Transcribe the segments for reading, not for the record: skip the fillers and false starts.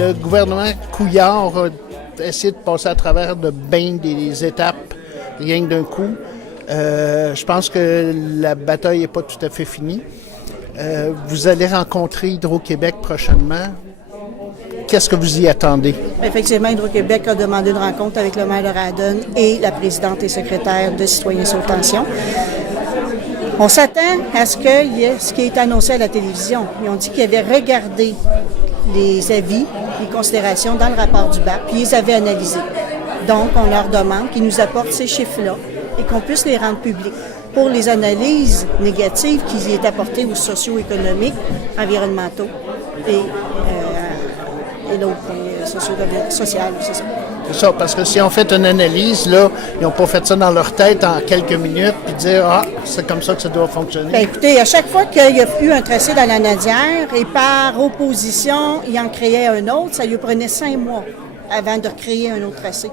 le gouvernement Couillard a essayé de passer à travers de bien des étapes, rien que d'un coup. Je pense que la bataille n'est pas tout à fait finie. Vous allez rencontrer Hydro-Québec prochainement. Qu'est-ce que vous y attendez? Effectivement, Hydro-Québec a demandé une rencontre avec le maire de Radon et la présidente et secrétaire de Citoyens sur tension. On s'attend à ce qui est annoncé à la télévision. Ils ont dit qu'ils avaient regardé les avis, les considérations dans le rapport du BAP, puis ils les avaient analysés. Donc, on leur demande qu'ils nous apportent ces chiffres-là et qu'on puisse les rendre publics. Pour les analyses négatives qui est apportées aux socio-économiques, environnementaux et l'autre point social, c'est ça. C'est ça, parce que si on fait une analyse, là, ils n'ont pas fait ça dans leur tête en quelques minutes, puis dire « Ah, c'est comme ça que ça doit fonctionner ». Bien, écoutez, à chaque fois qu'il y a eu un tracé dans la Nadière, et par opposition, il en créait un autre, ça lui prenait 5 mois avant de créer un autre tracé.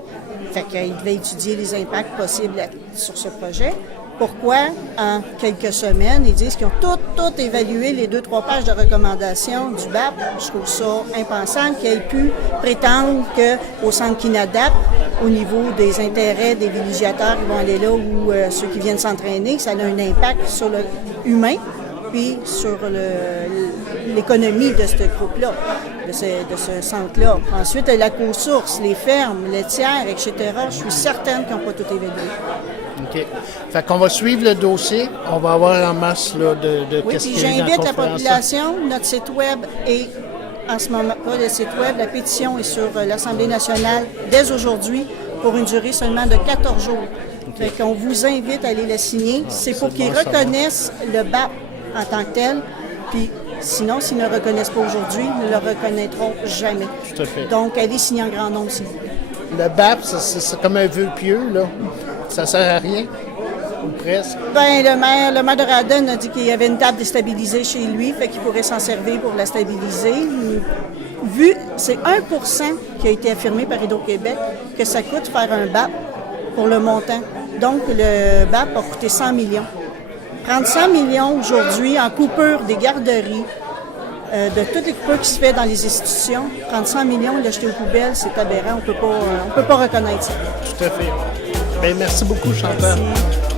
Fait qu'il devait étudier les impacts possibles sur ce projet. Pourquoi, en quelques semaines, ils disent qu'ils ont tout évalué, les 2-3 pages de recommandations du BAP. Je trouve ça impensable qu'ils aient pu prétendre qu'au centre Kinadap, au niveau des intérêts des villégiateurs qui vont aller là ou ceux qui viennent s'entraîner, ça a un impact sur l'humain puis sur l'économie de ce groupe-là, de ce centre-là. Ensuite, la co-source, les fermes, laitières, etc., je suis certaine qu'ils n'ont pas tout évalué. OK. Fait qu'on va suivre le dossier. On va avoir en masse là, de oui, qu'est-ce puis qu'il y a eu dans j'invite la la conférence. population, notre site web est en ce moment, pas le site web, la pétition est sur l'Assemblée nationale dès aujourd'hui pour une durée seulement de 14 jours. Okay. Fait qu'on vous invite à aller la signer. C'est pour qu'ils reconnaissent le BAP en tant que tel, puis sinon, s'ils ne le reconnaissent pas aujourd'hui, ils ne le reconnaîtront jamais. Tout à fait. Donc, allez signer en grand nombre, s'il vous plaît. Le BAP, c'est comme un vœu pieux, là. Ça sert à rien, ou presque. Bien, le maire de Radon a dit qu'il y avait une table déstabilisée chez lui, fait qu'il pourrait s'en servir pour la stabiliser. C'est 1% qui a été affirmé par Hydro-Québec que ça coûte faire un BAP pour le montant. Donc, le BAP a coûté 100 millions. Prendre 100 millions aujourd'hui en coupure des garderies, de toutes les coupures qui se fait dans les institutions, prendre 100 millions et l'acheter aux poubelles, c'est aberrant. On peut pas reconnaître ça. Tout à fait. Bien, merci beaucoup, Chantal. Merci.